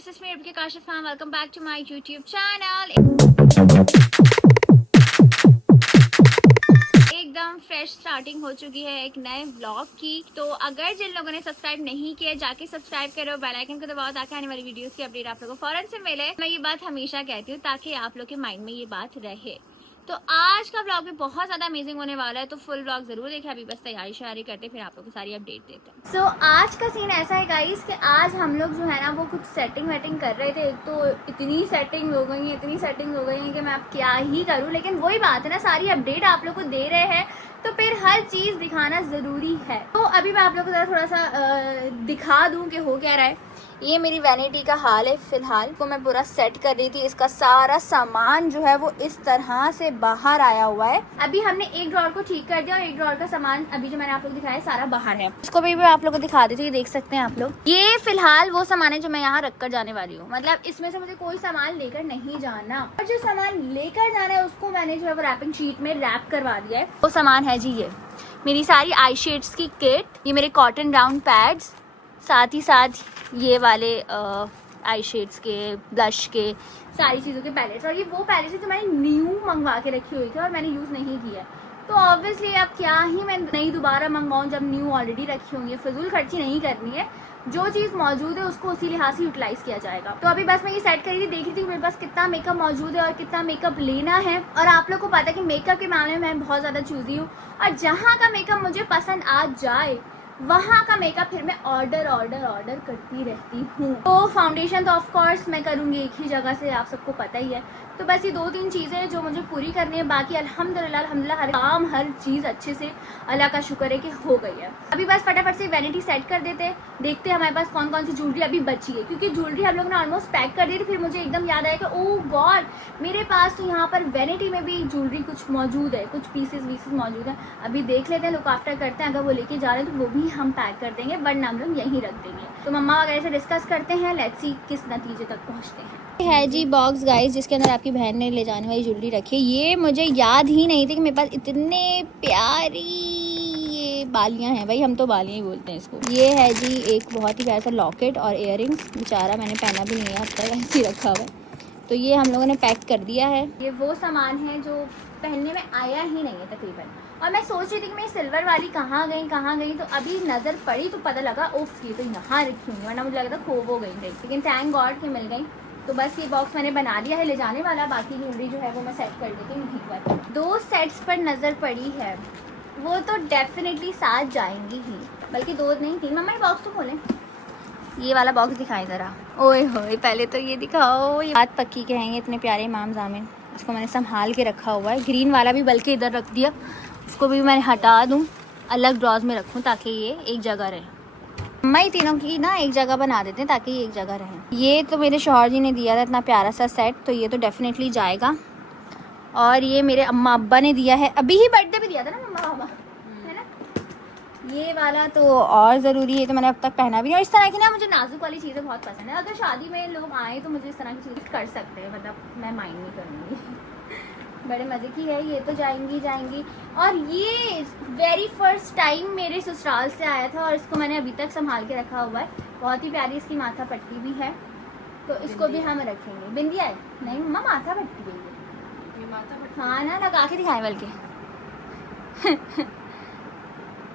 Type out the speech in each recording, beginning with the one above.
this is me Ribki Kashif Khan. Welcome back to my YouTube channel. एकदम fresh starting हो चुकी है एक नए व्लॉग की। तो अगर जिन लोगों ने सब्सक्राइब नहीं किया जाके सब्सक्राइब करो, बेल आइकन को दबाओ ताकि आने वाली वीडियोस की अपडेट आप लोगों को फौरन से मिले। मैं ये बात हमेशा कहती हूँ ताकि आप लोग के माइंड में ये बात रहे। तो आज का व्लॉग भी बहुत ज्यादा अमेजिंग होने वाला है, तो फुल व्लॉग जरूर देखें। अभी बस तैयारी शारी करते फिर आप लोग को सारी अपडेट देते हैं। सो आज का सीन ऐसा है गाइस कि आज हम लोग जो है ना वो कुछ सेटिंग वेटिंग कर रहे थे। एक तो इतनी सेटिंग हो गई है कि मैं अब क्या ही करूँ, लेकिन वही बात है ना, सारी अपडेट आप लोग को दे रहे हैं तो फिर हर चीज दिखाना जरूरी है। तो अभी मैं आप लोग को थोड़ा सा दिखा दूं कि हो क्या रहा है। ये मेरी वैनिटी का हाल है फिलहाल, को मैं पूरा सेट कर रही थी। इसका सारा सामान जो है वो इस तरह से बाहर आया हुआ है। अभी हमने एक ड्रॉर को ठीक कर दिया और एक ड्रॉर का सामान अभी जो मैंने आप लोग दिखाया सारा बाहर है। इसको भी मैं आप लोग को दिखा देती हूँ, देख सकते हैं आप लोग। ये फिलहाल वो सामान है जो मैं यहाँ रख कर जाने वाली हूँ, मतलब इसमें से मुझे कोई सामान लेकर नहीं जाना, और जो सामान लेकर जाना है उसको मैंने जो है वो रैपिंग शीट में रैप करवा दिया है। वो सामान है जी ये मेरी सारी आई शेड्स की किट, ये मेरे कॉटन राउंड पैड्स, साथ ही साथ ये वाले आई शेड्स के, ब्लश के, सारी चीज़ों के पैलेट्स। और ये वो पैलेट्स है जो मैंने न्यू मंगवा के रखी हुई थी और मैंने यूज़ नहीं किया। तो ऑब्वियसली अब क्या ही मैं नई दोबारा मंगवाऊँ जब न्यू ऑलरेडी रखी होंगी। फिजूल खर्ची नहीं करनी है, जो चीज़ मौजूद है उसको उसी लिहाज से यूटिलाइज किया जाएगा। तो अभी बस मैं ये सेट करी थी, देख रही थी मेरे पास कितना मेकअप मौजूद है और कितना मेकअप लेना है। और आप लोग को पता है कि मेकअप के मामले में मैं बहुत ज़्यादा चूजी हूँ, और जहाँ का मेकअप मुझे पसंद आ जाए वहाँ का मेकअप फिर मैं ऑर्डर करती रहती हूँ। तो फाउंडेशन तो ऑफ कोर्स मैं करूँगी एक ही जगह से, आप सबको पता ही है। तो बस ये 2-3 चीज़ें हैं जो मुझे पूरी करनी है। बाकी अल्हम्दुलिल्लाह हर काम हर चीज़ अच्छे से अल्लाह का शुक्र है कि हो गई है। अभी बस फटाफट से वैनिटी सेट कर देते हैं, देखते हैं हमारे पास कौन कौन सी ज्वेलरी अभी बची है, क्योंकि ज्वेलरी हम लोग ने ऑलमोस्ट पैक कर दी थी। फिर मुझे एकदम याद आया कि ओह गॉड, मेरे पास तो यहाँ पर वैनिटी में भी ज्वेलरी कुछ मौजूद है, कुछ पीसेस मौजूद है। अभी देख लेते हैं, लुक आफ्टर करते हैं। अगर वो लेके जा रहे हैं तो वो भी हम पैक कर देंगे, वरना हम लोग यहीं रख देंगे। तो मम्मा वगैरह से डिस्कस करते हैं, लेट्स सी किस नतीजे तक पहुँचते हैं। है जी बॉक्स गाइस, जिसके अंदर आपकी बहन ने ले जाने वाली ज्वेलरी रखी है। ये मुझे याद ही नहीं थी कि मेरे पास इतने प्यारी ये बालियां हैं, भाई हम तो बालियां ही बोलते हैं इसको। ये है जी एक बहुत ही प्यारा सा लॉकेट और इयररिंग्स, बेचारा मैंने पहना भी नहीं है, अब तक ऐसे ही रखा हुआ है। तो ये हम लोगों ने पैक कर दिया है। ये वो सामान है जो पहनने में आया ही नहीं है तकरीबन। और मैं सोच रही थी कि मैं सिल्वर वाली कहाँ गई, तो अभी नज़र पड़ी तो पता लगा उफ ये तो यहाँ रखी हुई, वरना मुझे लगा था खो गई, लेकिन थैंक गॉड कि मिल गई। तो बस ये बॉक्स मैंने बना लिया है ले जाने वाला, बाकी ज्वेलरी जो है वो मैं सेट कर देती हूँ ठीक पर। 2 सेट्स पर नज़र पड़ी है, वो तो डेफिनेटली साथ जाएंगी ही, बल्कि 2 नहीं 3। मम्मा ये बॉक्स तो खोलें, ये वाला बॉक्स दिखाई ज़रा। ओए होए, पहले तो ये दिखाओ, ये बात पक्की कहेंगे इतने प्यारे इमाम जामिन। इसको मैंने संभाल के रखा हुआ है, ग्रीन वाला भी बल्कि इधर रख दिया, उसको भी मैंने हटा दूँ, अलग ड्रॉज में रखूँ ताकि ये एक जगह रहे। मैं तीनों की ना एक जगह बना देते हैं ताकि ये एक जगह रहे। ये तो मेरे शौहर जी ने दिया था इतना प्यारा सा सेट, तो ये तो डेफिनेटली जाएगा। और ये मेरे अम्मा अब्बा ने दिया है, अभी ही बर्थडे पे दिया था ना मम्मा पापा, है ना। ये वाला तो और ज़रूरी है, तो मैंने अब तक पहना भी नहीं। और इस तरह की ना मुझे नाजुक वाली चीज़ें बहुत पसंद है। अगर शादी में लोग आए तो मुझे इस तरह की चीज़ें कर सकते हैं, मतलब मैं माइंड नहीं करूँगी। बड़े मज़े की है ये तो, जाएंगी। और ये वेरी फर्स्ट टाइम मेरे ससुराल से आया था और इसको मैंने अभी तक संभाल के रखा हुआ है। बहुत ही प्यारी इसकी माथा पट्टी भी है, तो इसको भी हम रखेंगे। बिंदिया है नहीं मम्मा, माथा पट्टी भी है, हाँ ना, लगा के दिखाएं बल्कि।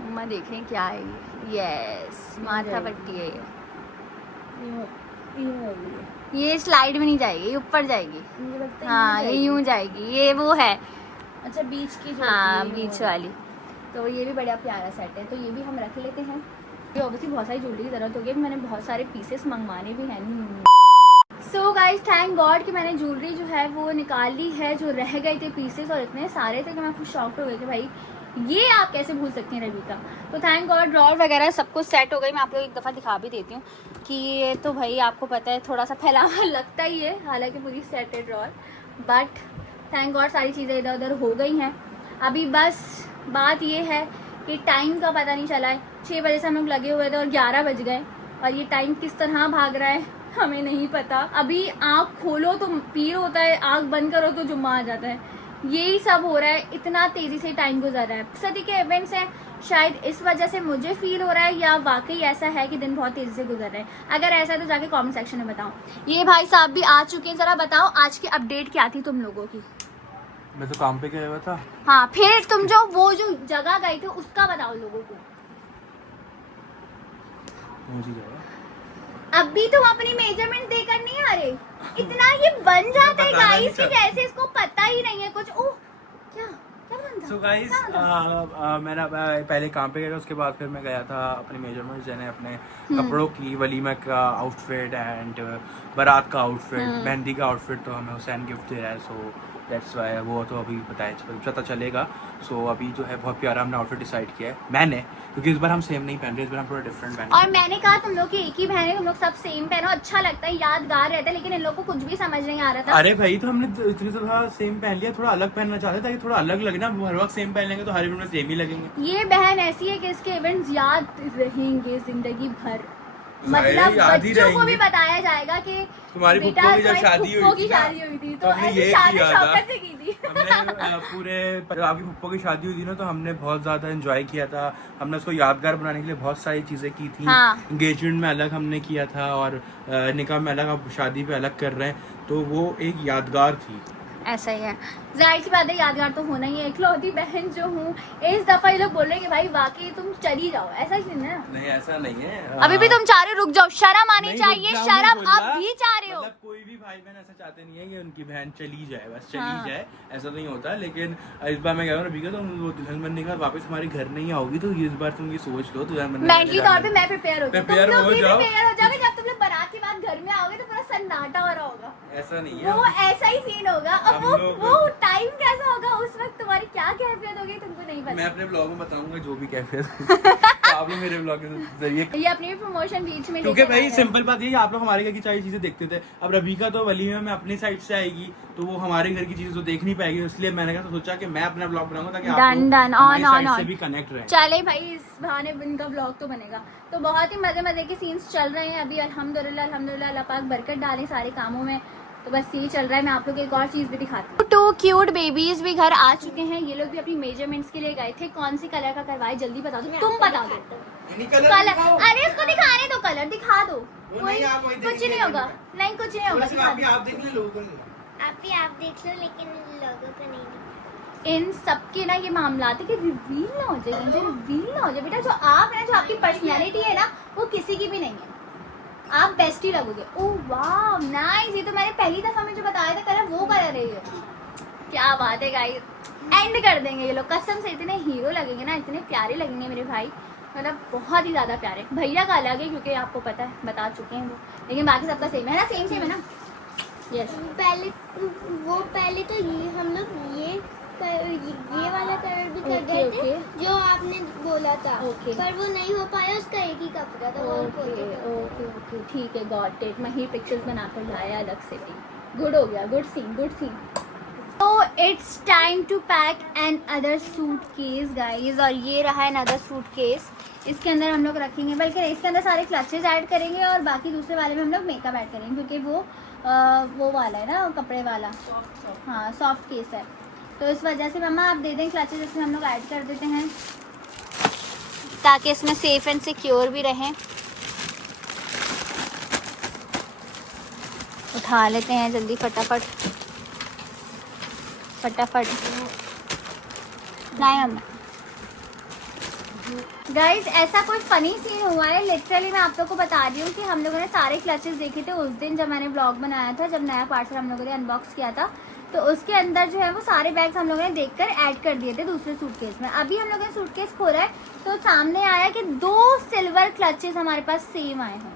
मम्मा देखें क्या है ये, यस माथा पट्टी है ये स्लाइड में नहीं जाएगी, ये ऊपर जाएगी। हाँ ये यूं जाएगी, ये वो है अच्छा बीच की जो, हाँ बीच वाली। तो ये भी बड़ा प्यारा सेट है, तो ये भी हम रख लेते हैं। ये ऑब्वियसली बहुत सारी ज्वेलरी की ज़रूरत होगी, मैंने बहुत सारे पीसेस मंगवाने भी हैं। सो गाइज थैंक गॉड कि मैंने ज्वेलरी जो है वो निकाल ली है, जो रह गए थे पीसेस और इतने सारे थे कि मैं खुद शॉक्ड हो गई कि भाई ये आप कैसे भूल सकती हैं रविका। तो थैंक गॉड ड्रॉर वगैरह सब कुछ सेट हो गई। मैं आप लोग एक दफ़ा दिखा भी देती हूँ कि ये तो भाई आपको पता है थोड़ा सा फैला हुआ लगता ही है, हालांकि पूरी सेट है ड्रॉर, बट थैंक गॉड सारी चीज़ें इधर उधर हो गई हैं। अभी बस बात ये है कि टाइम का पता नहीं चला है, 6 बजे से हम लोग लगे हुए थे और 11 बज गए, और ये टाइम किस तरह भाग रहा है हमें नहीं पता। अभी आँख खोलो तो पीर होता है, आँख बंद करो तो जुम्मा आ जाता है, यही सब हो रहा है, इतना तेजी से टाइम गुजर रहा है। सदी के इवेंट्स हैं शायद इस वजह से मुझे फील हो रहा है या वाकई ऐसा है कि दिन बहुत तेजी से गुजर रहे हैं। अगर ऐसा है तो जाके कमेंट सेक्शन में बताओ। ये भाई साहब भी आ चुके हैं, जरा बताओ आज की अपडेट क्या थी तुम लोगों की। मैं तो काम पे गया हुआ था। हाँ, फिर तुम जो वो जो जगह गए थे उसका बताओ लोगों को। अभी तुम अपनी मेजरमेंट देकर नहीं आ रहे, इतना ये बन जाता है गाइस कि जैसे इसको पता ही नहीं है कुछ। ओह क्या क्या बनता। सो गाइस मैंने पहले काम पे गया, उसके बाद फिर मैं गया था अपने मेजरमेंट्स देने, अपने कपड़ों की, वलीमा का आउटफिट एंड बारात का आउटफिट, मेहंदी का आउटफिट तो हमें हुसैन गिफ्ट दे रहा है, सो दैट्स वाई वो तो अभी पता चलेगा। सो अभी जो है बहुत प्यारा हमने आउटफिट डिसाइड किया है मैंने, क्योंकि इस बार हम सेम नहीं पहन रहे, इस बार हम थोड़ा डिफरेंट पहन रहे हैं। और मैंने कहा तुम लोग की एक ही बहन है, तुम लोग सब सेम पहनो, अच्छा लगता है, यादगार रहता है, लेकिन इन लोग को कुछ भी समझ नहीं आ रहा था। अरे भाई तो हमने इतनी दफा सेम पहन लिया, थोड़ा अलग पहनना चाहते थे ताकि थोड़ा अलग लगे ना। हर वक्त सेम पहन लेंगे तो हर इवेंट में सेम ही लगेंगे। ये बहन ऐसी है कि इसके इवेंट्स याद रहेंगे जिंदगी भर, मतलब बच्चों को भी बताया जाएगा कि तुम्हारी फुप्पो की जब शादी हुई थी तो हमने ये शादी किया था। शौकत से की थी। हमने पूरे आपकी फुप्पो की शादी हुई थी ना, तो हमने बहुत ज्यादा एंजॉय किया था। हमने उसको यादगार बनाने के लिए बहुत सारी चीजें की थी। हाँ। एंगेजमेंट में अलग हमने किया था और निकाह में अलग, अब शादी पे अलग कर रहे हैं, तो वो एक यादगार थी। ऐसा ही है, जाहिर सी बात है, यादगार तो होना ही है। इकलौती बहन जो हूँ, इस दफा ये लोग बोल रहे हैं कि भाई वाकई तुम चली जाओ, ऐसा ही नहीं है। नहीं ऐसा नहीं है, अभी भी तुम चाह रहे हो, रुक जाओ, शर्म आनी नहीं, चाहिए, रुक जाओ, शर्म नहीं आप बोला। भी चाह रहे हो। मतलब कोई भी भाई बहन ऐसा चाहते नहीं है कि उनकी बहन चली जाए, बस चली हाँ। जाए, ऐसा नहीं होता। लेकिन इस बार मैं कह रहा हूँ रबीका, तुम वो दुल्हन बनने के बाद वापस हमारे घर नहीं आओगी, तो इस बार तुम ये सोच लो दुल्हन बनने मेंटली तौर पे मैं प्रिपेयर हो गई, तुम Prepare लोग हो भी जाओ। प्रिपेयर हो जाओगे। जब तुम लोग बारात के बाद घर में आओगे तो पूरा सन्नाटा हो रहा होगा, ऐसा नहीं है। वो ऐसा ही सीन होगा। अब हम वो लोग- वो टाइम कैसा होगा, उस वक्त तुम्हारी क्या कैफियत होगी तुमको नहीं मैं पता। अपने ब्लॉग में बताऊंगा जो भी कैफियत तो आप लोग मेरे ब्लॉग के जरिए, ये अपनी प्रमोशन बीच में क्योंकि लेके भाई आए हैं। सिंपल बात ये है, आप लोग हमारे घर की सारी चीजें देखते थे। अब रबीका तो वलीमे में अपनी साइड से आएगी, तो वो हमारे घर की चीजें तो देख नहीं पाएगी, इसलिए मैंने कहा सोचा कि मैं अपना ब्लॉग बनाऊंगा ताकि आप Done, लोग done, हमारी on, साइड on, से on. भी कनेक्ट रहे। चले भाई, इस बहाने इनका ब्लॉग तो बनेगा। तो बहुत ही मजे मजे के सीन्स चल रहे हैं अभी, अल्हम्दुलिल्लाह अल्हम्दुलिल्लाह, अल्लाह पाक बरकत डाले सारे कामों में। तो बस यही चल रहा है। मैं आप लोग को एक और चीज भी दिखाती हूँ। 2 क्यूट बेबीज भी घर आ चुके हैं। ये लोग भी अपनी मेजरमेंट्स के लिए गए थे। कौन सी कलर का करवाए जल्दी बता दो, तुम बता दो कलर। अरे उसको दिखाने दो, कलर दिखा दो, कुछ नहीं होगा, नहीं कुछ नहीं होगा, दिखा दो। आप देख ले, लोगों को आप देख लो, लेकिन लोगों को नहीं दिखा। इन सबके ना ये मामला है कि रिवील ना हो जाए, मुझे रिवील ना हो जाए। बेटा जो आप है, जो आपकी पर्सनैलिटी है ना, वो किसी की भी नहीं है, आप बेस्ट ही लगोगे। ओह वाह नाइस, ये तो मैंने पहली दफा में जो बताया था कलर, वो कलर है ये। क्या बात है गाइस, एंड कर देंगे ये लोग कसम से। इतने हीरो लगेंगे ना, इतने प्यारे लगेंगे मेरे भाई, मतलब बहुत ही ज्यादा प्यारे। भैया का अलग है क्योंकि आपको पता है, बता चुके हैं वो, लेकिन बाकी सबका सेम है ना, सेम सेम है ना। यस, पहले तो ये हम लोग ये वाला कलर भी कर गए थे जो आपने बोला था, पर वो नहीं हो पाया, उसका एक ही कपड़ा था। ओके ओके ओके ठीक है, गॉट इट। मैं ही पिक्चर्स बनाकर लाया अलग से भी, गुड हो गया, गुड सीन गुड सीन। तो it's time to pack another suitcase guys, और ये रहा एन अदर सूटकेस। इसके अंदर हम लोग रखेंगे, बल्कि इसके अंदर सारे क्लचेस ऐड करेंगे और बाकी दूसरे वाले में हम लोग मेकअप ऐड करेंगे, क्योंकि वो वाला है ना, कपड़े वाला। हाँ सॉफ्ट केस है, तो इस वजह से मम्मा आप दे दें क्लचेस, इसमें हम लोग ऐड कर देते हैं ताकि इसमें सेफ एंड सिक्योर भी रहें। उठा लेते हैं जल्दी फटाफट फटाफट। नहीं मम्मा गाइज, ऐसा कोई फनी सीन हुआ है, लिटरली मैं आप लोग को बता रही हूँ कि हम लोगों ने सारे क्लचेस देखे थे उस दिन जब मैंने ब्लॉग बनाया था, जब नया पार्सल हम लोगों ने अनबॉक्स किया था, तो उसके अंदर जो है वो सारे बैग्स हम लोगों ने देखकर ऐड कर दिए थे दूसरे सूटकेस में। अभी हम लोगों ने सूटकेस खोला है तो सामने आया कि 2 सिल्वर क्लचेस हमारे पास सेम आए हैं।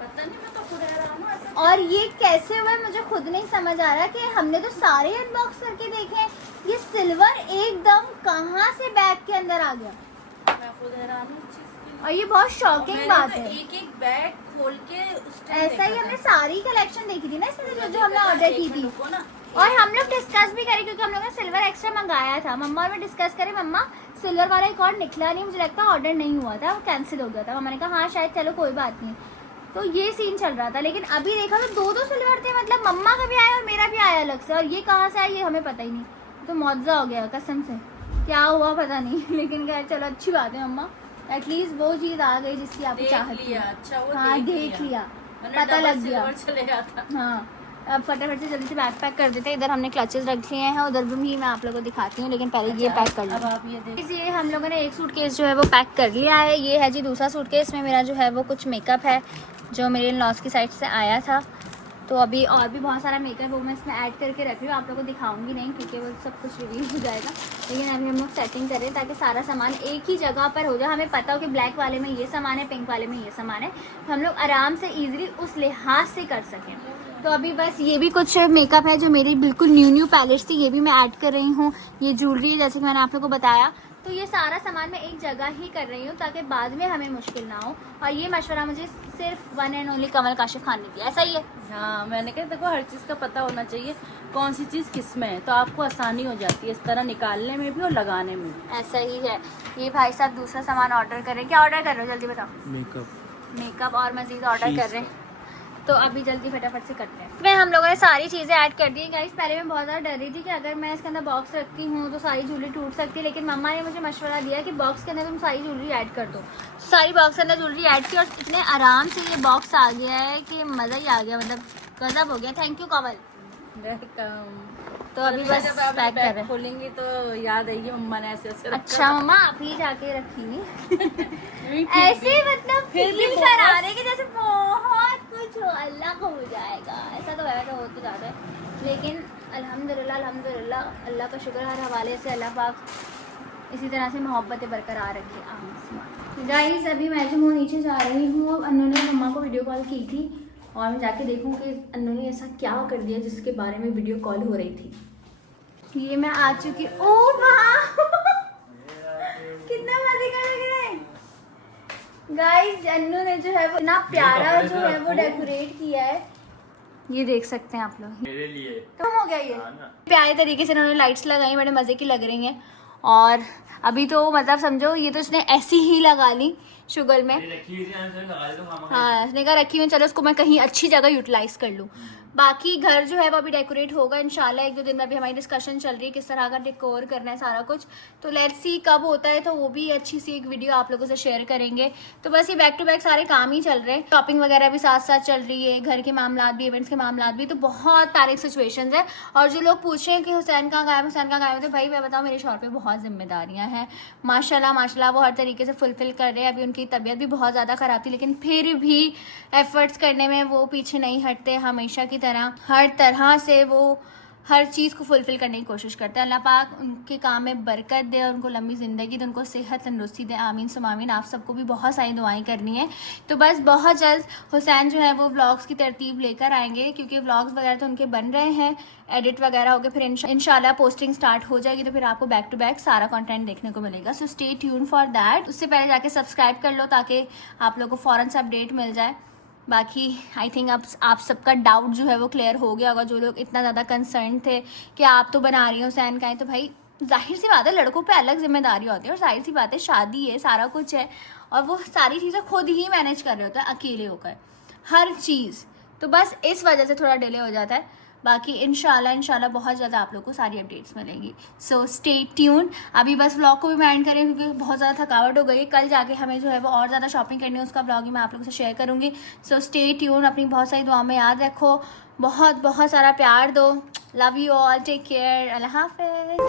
पता नहीं, मैं तो खुद हैरान हूँ ऐसा। और ये कैसे हुआ मुझे खुद नहीं समझ आ रहा कि हमने तो सारे अनबॉक्स करके देखे हैं, ये सिल्वर एकदम कहाँ से बैग के अंदर आ गया। मैं खुद हैरान हूँ इस चीज़ के लिए। और ये बहुत शॉकिंग बात मैंने तो है। एक एक बैग खोल के उस time ऐसा ही देखा हमने था। सारी कलेक्शन देखी थी ना इसमें, जो हमने ऑर्डर की थी। को ना, और हम लोग डिस्कस भी करें क्योंकि हम लोगों ने सिल्वर एक्स्ट्रा मंगाया था। मम्मा और मैं डिस्कस करें, मम्मा सिल्वर वाला एक और निकला नहीं, मुझे लगता है ऑर्डर नहीं हुआ था, वो कैंसिल हो गया था। मम्मा ने कहा हाँ शायद, चलो कोई बात नहीं। तो ये सीन चल रहा था, लेकिन अभी देखा तो 2 सिल्वर थे, मतलब मम्मा का भी आया और मेरा भी आया अलग से, और ये कहाँ से आया ये हमें पता ही नहीं। तो मुआवजा हो गया कसम से। क्या हुआ पता नहीं लेकिन खैर चलो अच्छी बात है मम्मा, एटलीस्ट वो चीज आ गई जिसकी आपको चाहत थी। अच्छा वो हाँ देख लिया, पता लग गया। चले जाता। हाँ अब फटाफट से जल्दी से बैग पैक कर देते हैं। इधर हमने क्लचेस रख लिए हैं, उधर भी मैं आप लोगों को दिखाती हूँ, लेकिन पहले ये पैक कर अब लो। आप ये देख, इसलिए हम लोगों ने एक सूटकेस जो है वो पैक कर लिया है। ये है जी दूसरा सूटकेस में मेरा जो है वो कुछ मेकअप है जो मेरे इन-लॉज की साइड से आया था। तो अभी और भी बहुत सारा मेकअप वो मैं इसमें ऐड करके रख रही हूँ, आप लोगों को दिखाऊंगी नहीं क्योंकि वो सब कुछ रिवील हो जाएगा। लेकिन अभी हम लोग सेटिंग करें ताकि सारा सामान एक ही जगह पर हो जाए। हमें पता हो कि ब्लैक वाले में ये सामान है, पिंक वाले में ये सामान है, तो हम लोग आराम से ईजिली उस लिहाज से कर सकें। तो अभी बस ये भी कुछ मेकअप है जो मेरी बिल्कुल न्यू पैलेट थी, ये भी मैं ऐड कर रही हूँ। ये ज्वेलरी है जैसे कि मैंने आप लोगों को बताया। तो ये सारा सामान मैं एक जगह ही कर रही हूँ ताकि बाद में हमें मुश्किल ना हो। और ये मशवरा मुझे सिर्फ वन एंड ओनली कमल काशिफ खान ने दिया, ऐसा ही है। हाँ मैंने कहा देखो हर चीज़ का पता होना चाहिए कौन सी चीज़ किस में है, तो आपको आसानी हो जाती है इस तरह निकालने में भी और लगाने में भी। ऐसा ही है। ये भाई साहब दूसरा सामान ऑर्डर कर रहे हैं। क्या ऑर्डर कर रहे हो जल्दी बताओ? मेकअप और मजीद ऑर्डर कर रहे हैं, तो अभी जल्दी फटाफट से करते हैं। इसमें हम लोगों ने सारी चीज़ें ऐड कर दी गाइस। पहले मैं बहुत ज़्यादा डर रही थी कि अगर मैं इसके अंदर बॉक्स रखती हूँ तो सारी ज्वेलरी टूट सकती है, लेकिन मम्मा ने मुझे मशवरा दिया कि बॉक्स के अंदर तुम सारी ज्वेलरी ऐड कर दो। सारी बॉक्स के अंदर ज्वेलरी ऐड की और इतने आराम से ये बॉक्स आ गया है कि मज़ा ही आ गया, मतलब गजब हो गया। थैंक यू कमल। तो अभी बस जब आप पैक कर रहे बैग हैं। खोलेंगी तो याद आएगी मम्मा ने ऐसे ऐसे रखा अच्छा था। मम्मा आप ही जाके रखी फिर ऐसे मतलब फिर भी फील करा रहे कि जैसे बहुत कुछ हो, अल्लाह को हो जाएगा। ऐसा तो है, तो हो तो जाता है, लेकिन अल्हम्दुलिल्लाह अल्हम्दुलिल्लाह अल्लाह का शुक्र हर हवाले से अल्लाह पाक इसी तरह से मोहब्बतें बरकरार रखे। आमीन। गाइस अभी मैं जो हूँ नीचे जा रही हूँ। अन्नू ने मम्मा को वीडियो कॉल की थी और मैं जाके देखूँ कि अन्नू ने ऐसा क्या कर दिया जिसके बारे में वीडियो कॉल हो रही थी। ये मैं आ चुकी। ओ वाह कितना मजे का लग रहा है गाइस। अन्नू ने जो है वो इतना प्यारा जो है वो डेकोरेट किया है, ये देख सकते हैं आप लोग। मेरे लिए कम हो गया ये प्यारे तरीके से इन्होंने लाइट्स लगाई, बड़े मजे की लग रही हैं। और अभी तो मतलब समझो ये तो इसने ऐसी ही लगा ली शुगर में। हाँ इसने कहा रखी हुई, चलो उसको मैं कहीं अच्छी जगह यूटिलाइज कर लूँ। बाकी घर जो है वो अभी डेकोरेट होगा इंशाल्लाह। एक दो दिन में अभी हमारी डिस्कशन चल रही है किस तरह का डेकोर करना है सारा कुछ, तो लेट्स सी कब होता है, तो वो भी अच्छी सी एक वीडियो आप लोगों से शेयर करेंगे। तो बस ये बैक टू बैक सारे काम ही चल रहे हैं, शॉपिंग वगैरह भी साथ साथ चल रही है, घर के मामला भी, इवेंट्स के मामला भी, तो बहुत पैनिक सिचुएशंस है। और जो लोग पूछ रहे हैं कि हुसैन कहाँ गायब, हुसैन कहाँ गायब, तो भाई मैं बताऊँ मेरे शौहर पे बहुत जिम्मेदारियाँ हैं माशाल्लाह माशाल्लाह, वो हर तरीके से फुलफिल कर रहे हैं। अभी उनकी तबीयत भी बहुत ज़्यादा ख़राब थी, लेकिन फिर भी एफर्ट्स करने में वो पीछे नहीं हटते, हमेशा की तरह हर तरह से वो हर चीज़ को फुलफिल करने की कोशिश करते हैं। अल्लाह पाक उनके काम में बरकत दे और उनको लंबी ज़िंदगी दे, उनको सेहत तंदुरुस्ती दे। आमीन सुम आमीन। आप सबको भी बहुत सारी दुआएं करनी है। तो बस बहुत जल्द हुसैन जो है वो व्लॉग्स की तरतीब लेकर आएंगे, क्योंकि व्लॉग्स वगैरह तो उनके बन रहे हैं, एडिट वगैरह हो गए, फिर इंशाल्लाह पोस्टिंग स्टार्ट हो जाएगी, तो फिर आपको बैक टू बैक सारा कंटेंट देखने को मिलेगा। So stay tune for that. उससे पहले जाके सब्सक्राइब कर लो ताकि आप लोगों को फ़ौरन से अपडेट मिल जाए। बाकी आई थिंक अब आप सबका डाउट जो है वो क्लियर हो गया होगा। जो लोग इतना ज़्यादा कंसर्न थे कि आप तो बना रही हो हुसैन का है, तो भाई जाहिर सी बात है लड़कों पे अलग जिम्मेदारी होती है, और जाहिर सी बात है शादी है, सारा कुछ है, और वो सारी चीज़ें खुद ही मैनेज कर रहे होते हैं अकेले होकर हर चीज़। तो बस इस वजह से थोड़ा डिले हो जाता है। बाकी इंशाल्लाह बहुत ज़्यादा आप लोग को सारी अपडेट्स मिलेंगी। So stay tune. अभी बस व्लॉग को भी मैं एंड करें क्योंकि बहुत ज़्यादा थकावट हो गई है। कल जाके हमें जो है वो और ज़्यादा शॉपिंग करनी है, उसका व्लॉग ही मैं आप लोगों से शेयर करूँगी। So stay tune. अपनी बहुत सारी दुआ में याद रखो, बहुत सारा प्यार दो। Love you all, take care, अल्लाह हाफिज़।